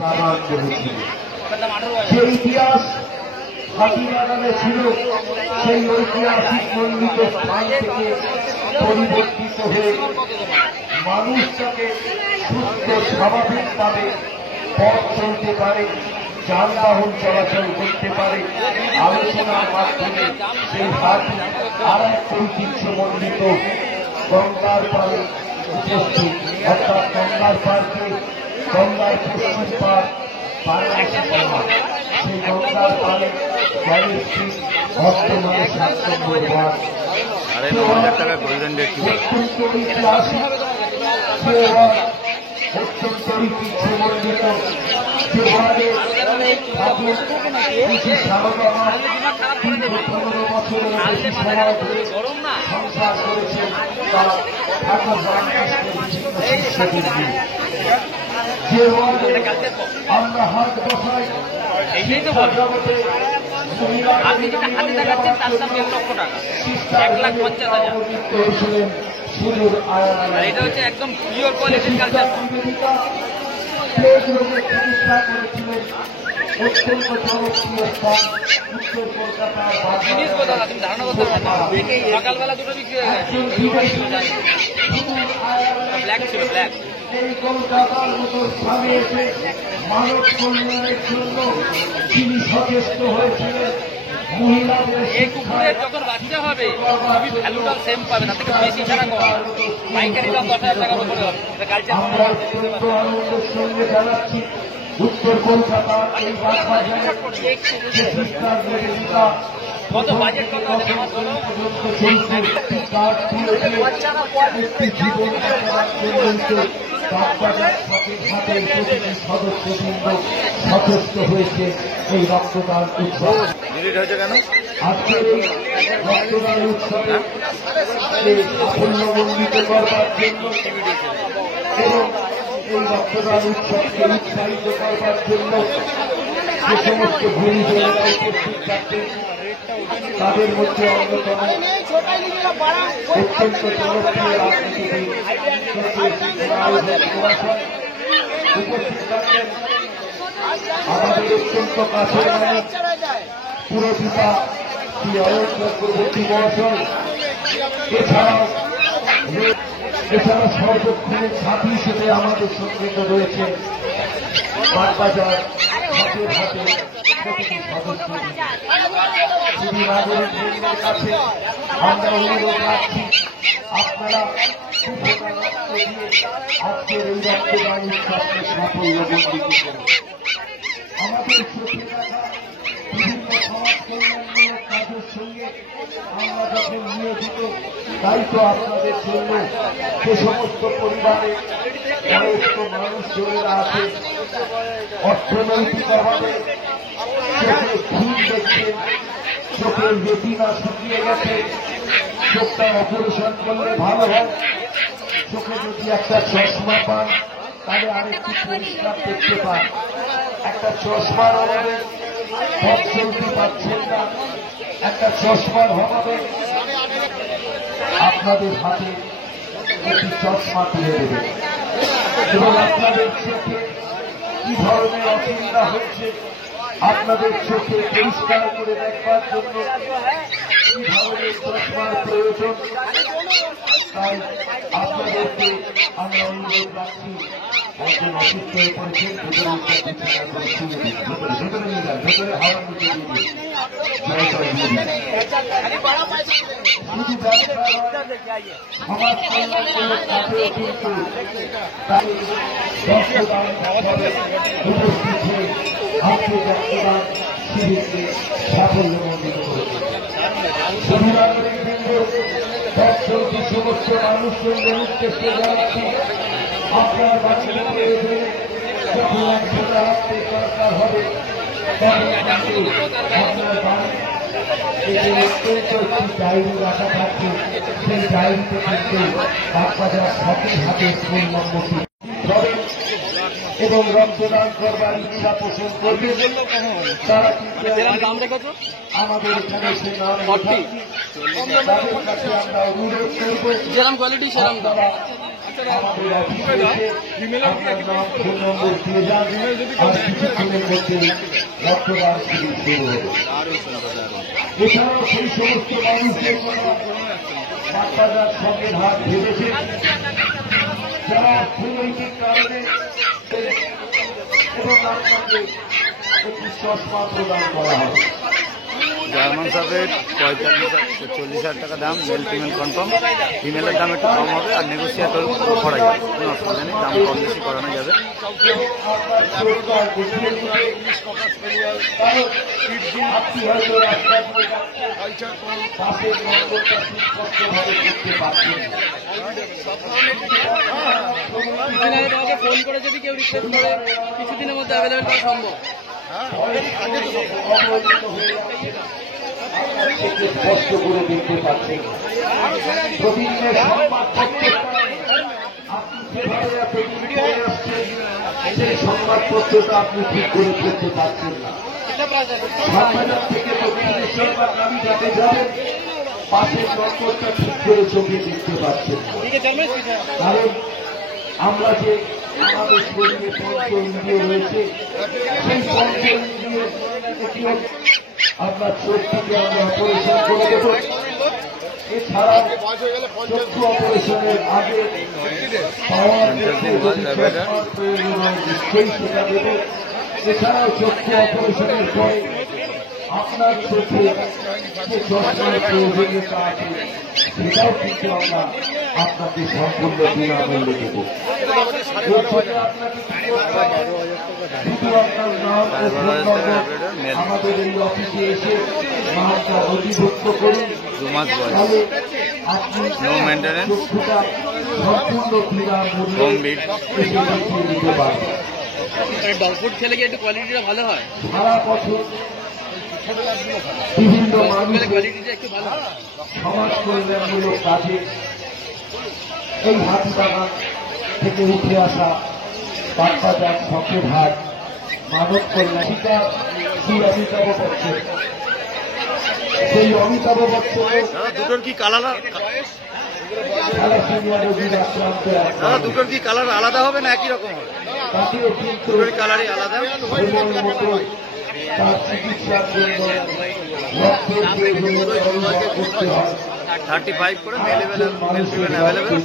প্রাণ করেছিল। যে ইতিহাস হাতিবাগানে ছিল, সেই ঐতিহাসিক মন্ডিত স্থান থেকে পরিবর্তিত হয়ে মানুষ যাতে সুস্থ স্বাভাবিকভাবে পথ চলতে পারে, যানবাহন চলাচল করতে পারে, আলোচনার মাধ্যমে সেই হাতি আর এক ঐতিহ্যমণ্ডিত গঙ্গার পাড়ে উপস্থিত, অর্থাৎ গঙ্গার পাড়কে গঙ্গার পশ্চিম পাড় বারাণসী পাড়, সেই গঙ্গার পাড়ে জয়শ্রী বর্তমানে 7 নম্বর ওয়ার্ড। অত্যন্ত ঐতিহাসিক অত্যন্ত ঐতিহ্যমণ্ডিত যে ওয়ার্ডে কৃষি সারদা 15 বছরের বেশি সময় ধরে সংসার করেছেন তার ঠাকুর রামকৃষ্ণের বিভিন্ন শিষ্যদের নিয়ে। যে ওয়ার্ডে আমরা হাত বসাই শিক্ষা জগতে সুদূর একদম পিওর কোয়ালিটির কালচার চিকিৎসা করেছিলেন অত্যন্ত জনপ্রিয় স্থান উত্তর কলকাতার সকালবেলা দুটো বিক্রি হয়ে গেছে ব্ল্যাক ছিল ব্ল্যাক। এই কলকাতার মতো স্থানে এসে মানব কল্যাণের জন্য তিনি সচেষ্ট হয়েছিলেন। মহিলাদের এই কুকুরের যখন বাচ্চা হবে ভ্যালুটা সেম পাবে না, থেকে বেশি ছাড়া কম, পাইকারি দাম 10,000 টাকার উপরে হবে। আমরা অত্যন্ত আনন্দের সঙ্গে জানাচ্ছি উত্তর কলকাতা এই বাগবাজারে কত বাজেট কত আছে সদস্যবৃন্দ সচেষ্ট হয়েছে এই রক্তদান উৎসব। আজকের এই রক্তদান উৎসবে সাফল্যমণ্ডিত করবার জন্য এবং এই রক্তদান উৎসবকে উৎসাহিত করবার জন্য যে সমস্ত গুরুজনেরা উপস্থিত থাকতেন তাদের মধ্যে অন্যতম অত্যন্ত জনপ্রিয় রাজনীতিবিদ উপস্থিত থাকতেন আমাদের অত্যন্ত কাছের মানুষ পুরপিতা শ্রী অয়ন চক্রবর্তী মহাশয়। এছাড়া সর্বক্ষণের সাথী হিসেবে আমাদের সঙ্গে রয়েছে বাগবাজার হাতে হাতে প্রতিটি সদস্য। শুধু নাগরিকদের কাছে আমরা অনুরোধ রাখছি আপনারা আজকের এই রক্তদান উৎসবকে সাফল্যমণ্ডিত করুন। আমাদের চোখে দেখা বিভিন্ন সমাজ কল্যাণমূলক কাজের সঙ্গে আমরা যখন নিয়োজিত, তাই তো আপনাদের জন্য যে সমস্ত পরিবারে বয়স্ক মানুষজনেরা আছে অর্থনৈতিক অভাবে চোখে ঘুম দেখছেন, চোখের রেটিনা শুকিয়ে গেছে, চোখটা অপারেশন করলে ভালো হয়, চোখে যদি একটা চশমা পান তাহলে আরেকটু পরিষ্কার দেখতে পান। একটা চশমার অভাবে পথ চলতে পারছেন না, একটা চশমার অভাবে আপনাদের হাতে একটি চশমা তুলে দেবে এবং আপনাদের চোখে কি ধরনের অসুবিধা হচ্ছে আপনাদের চোখে পরিষ্কার করে দেখবার জন্য কি ধরনের চশমার প্রয়োজন, তাই আপনাদেরকে আমরা অনুরোধ রাখছি একজন অসুস্থ হয়ে পড়েছেন ভেতরে নিয়ে যান, ভেতরে হাওয়া নিতে দিয়ে শুধু ব্যবসা সমাজ কল্যাণমূলক কাজেও কিন্তু তাই রক্তদান উপস্থিত হয়ে আজকে রক্তদান শিবিরকে সাফল্যমণ্ডিত করেছে। শুধু নাগরিকবৃন্দ চলতি সমস্ত মানুষজনদের উদ্দেশ্যে জানাচ্ছি আপনার বাচ্চাকে যখন একসাথে হাঁটতে দরকার হবে তখন আপনার বাড়ি অত্যন্ত একটি ডায়েরি রাখা থাকছে, সেই ডায়েরিতে কিন্তু বাগবাজার হাতে হাতে ফোন নম্বরটি ধরেন এবং রক্তদান করবার ইচ্ছা পোষণ করবে তারা কিন্তু আমাদের এখানে সে নাম তাদের কাছে আমরা অনুরোধ করব যেরকম কোয়ালিটি সেরকম আমাদের অফিসে এসে আপনার নাম ফোন নম্বর দিয়ে যান, আর কিছুক্ষণের মধ্যে রক্তদান শিবির শুরু হবে। এছাড়াও সেই সমস্ত মানুষদের বাচ্চাদের সঙ্গে হাত ভেবেছে যারা অর্থনৈতিক কারণে এবং আপনাকে একটি চশমা প্রদান করা হবে। জার্মান সাপেট 40,000 টাকা দাম, মেল ফিমেল কনফার্ম। ফিমেলের দাম একটু কম হবে আর নেগোসিয়েটর করা যাবে, কোনো অসুবিধা নেই, দাম কম বেশি করানো যাবে। আপনি হয়তো বাসের নম্বরটা সুস্পষ্টভাবে দেখতে পাচ্ছেন। ফোন করে যদি কেউ রিকোয়েস্ট করে কিছুদিনের মধ্যে অ্যাভেলেবেল করা সম্ভব। স্পষ্ট করে দেখতে পাচ্ছেন প্রতিদিনের সংবাদপত্র আপনি যেভাবে এতদিন করে আসছেন সেই সংবাদপত্রটা আপনি ঠিক করে ফেলতে পারছেন না। সাতবাজার থেকে প্রতিদিনের সংবাদ আমি যাতে যাবেন পাশের নম্বরটা ঠিক করে চোখে দেখতে পাচ্ছেন না, কারণ আমরা যে আমাদের শরীরে পঞ্চ ইন্দ্রিয় রয়েছে সেই পঞ্চ ইন্দ্রিয় আপনার চোখটিকে আমরা অপারেশন করে দেব। এছাড়া চক্ষু অপারেশনের আগে পাওয়ার নিশ্চয়ই সেটা দেব। এছাড়াও চক্ষু অপারেশনের পরে আপনার চোখে যে চশমার প্রয়োজনীয়তা আছে সেটাও কিন্তু আমরা আপনাকে সম্পূর্ণ বিনামূল্যে দেব। আমাদের এই অফিসে এসে মালটা অধিভুক্ত করুন, 2 মাস বয়স, আপনি নো মেনটেন্যান্স, চক্ষুটা সম্পূর্ণ বিনামূল্যে এসে দেখিয়ে দিতে পারবেন। ডগ ফুড খেলে কি একটু কোয়ালিটিটা ভালো হয়? সারা বছর বিভিন্ন মানুষের কোয়ালিটিটা একটু ভালো হয়। সমাজ কল্যাণমূলক কাজে এই হাতিবাগান থেকে উঠে আসা বাচ্চাদের শখের হাট মানব কল্যাণিকা শ্রী অমিতাভ বচ্চন, সেই অমিতাভ বচ্চনের দুটোর কি কালার, থ্যালাসেমিয়া রোগীর আক্রান্ত দুটোর কি কালার আলাদা হবে না একই রকম হবে? তাকেও কিন্তু দুটোর কালারই আলাদা। সময় মতো তার চিকিৎসার জন্য রক্তের প্রয়োজনীয়তা করতে হয়। 35 করে মেল ফিমেল অ্যাভেলেবেল,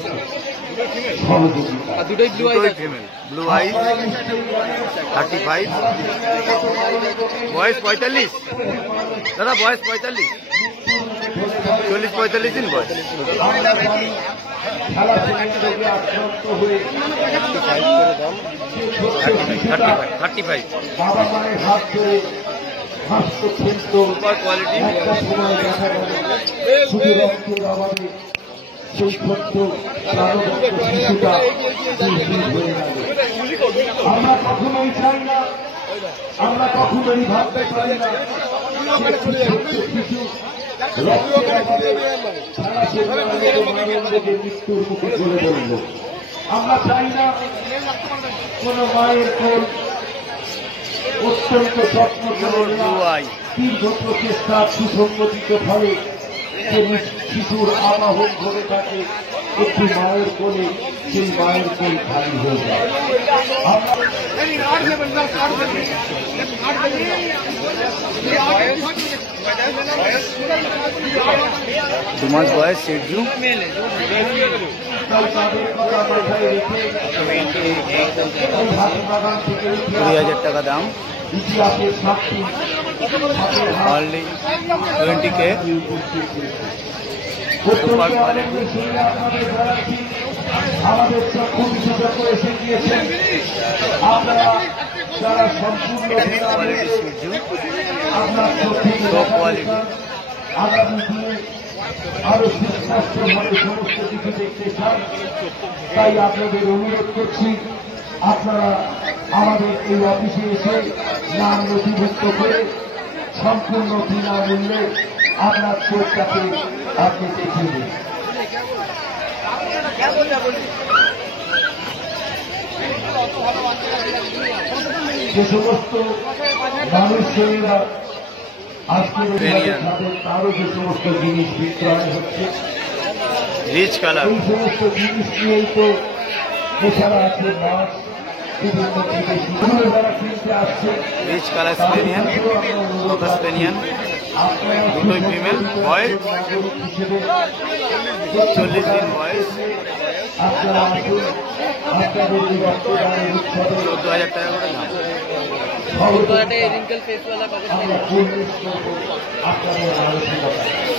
সহযোগিতা আর দুটোই blue eye female, blue eye, 35, বয়স 45, দাদা বয়স 45, 40-45 দিন বয়স। আমরা জানি থ্যালাসেমিয়া রোগে আক্রান্ত হয়ে 35 বাবা মায়ের হাত ধরে হাসত খেলত, সুপার কোয়ালিটি। একটা সময় দেখা গেল শুধু রক্তের অভাবে সেই ছোট্ট প্রাণবন্ত শিশুটা দুর্বল হয়ে গেল। আমরা কখনোই চাই না, আমরা কখনোই ভাবতে পারি না যে ছোট্ট শিশু রক্তের অভাবে থ্যালাসেমিয়া রোগে মানব রোগে মৃত্যুর মুখে চলে পড়ল। আমরা চাই না কোন মায়ের কোল অত্যন্ত যত্ন করে নেওয়া, দীর্ঘ প্রচেষ্টা সুসংগঠিত ফলে যে শিশুর আবাহন ধরে থাকে একটি মায়ের কোলে, সেই মায়ের কোল খালি হয়ে যায়। দু মাস বয়স, শেডজু, তাদের কথা মাথায় রেখে এই হাতিবাগান থেকে 20,000 টাকা দাম, ইতিহাসের সাক্ষী অনলি 20K, সুপার কোয়ালিটি। আমাদের চক্ষু বিশেষজ্ঞ এসে গিয়েছেন, আপনারা যারা সম্পূর্ণ কোয়ালিটি শেডজু, আপনার চক্ষুকে টপ কোয়ালিটি। আগামী দিনে আরো সুস্বাস্থ্যভাবে সমস্ত কিছু দেখতে চান, তাই আপনাদের অনুরোধ করছি আপনারা আমাদের এই অফিসে এসে নাম নথিভুক্ত করে সম্পূর্ণ বিনামূল্যে আপনার চোখটাকে আপনি দেখিয়ে দিন। যে সমস্ত মানুষেরা আজকের তারও যে সমস্ত জিনিস বিক্রয় হচ্ছে, রিচ কালার, এই সমস্ত জিনিস নিয়েই তো এছাড়া আছে মাছ বিভিন্ন থেকে শুরু যারা কিনতে আসছে রিচ কালার স্পেনিয়ান, স্পেনিয়ান, দুটোই ফিমেল, বয়স 40 দিন বয়স, আপনারা আসুন, আপনাদের এই রক্তদানের উৎসবে 14,000 টাকা করে দাম। আমরা পরিবেশ করব আপনাদের আলোচনা।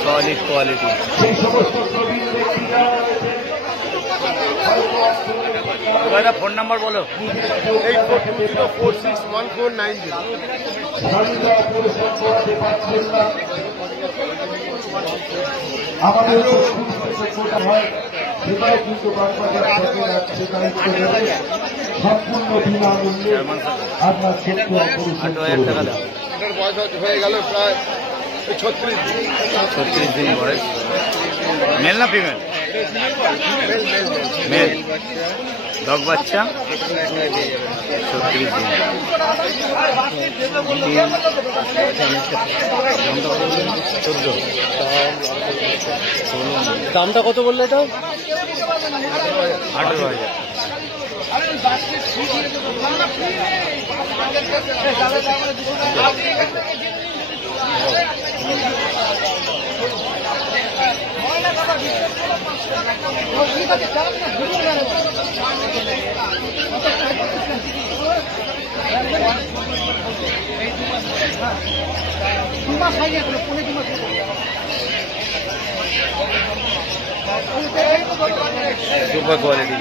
Solid quality. সেই সমস্ত প্রবীণ ব্যক্তিরা রয়েছেন দাদা ফোন নাম্বার বলো। 8420461490। স্বামীরা পরিশ্রম করাতে পারছেন না। আমাদের যোগ্যতা হয় সেটাও কিন্তু বাংলাদেশ সরকার সেটা সম্পূর্ণ বিনামূল্যে আপনার যোগ্য পরিশ্রম 8,000 টাকা দাম। এটার বয়স হয়ে গেল প্রায় 36 দিন। 36 দিন বয়স। মেল না ফিমেল? মেল। ডগ বাচ্চা 36 দিন। দামটা কত বললে এটা? 18,000। সুপার কোয়ালিটি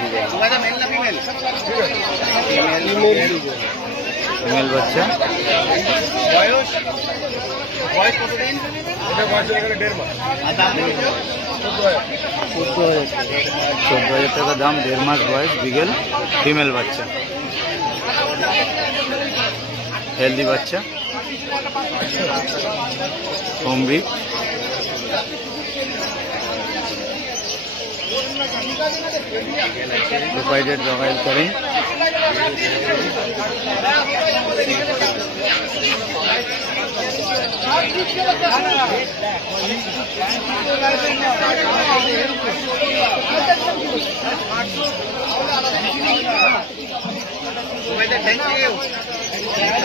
ফিমেল বাচ্চা। এটা বয়স হয়ে গেল 1.5 মাস। 14,000 টাকা দাম, 1.5 মাস বয়স, বিগেল, ফিমেল বাচ্চা, হেলদি বাচ্চা, হোম ব্রিড। প্রোভাইডেড জগাইল করেন।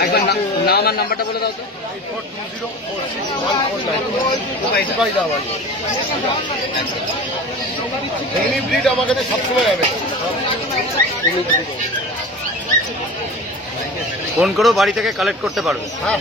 একবার নাম আর নাম্বারটা বলে দাও তো। 8420461490। এনি ব্রিড আমার কাছে সবসময় হবে। ফোন করেও বাড়ি থেকে কালেক্ট করতে পারবে। হ্যাঁ।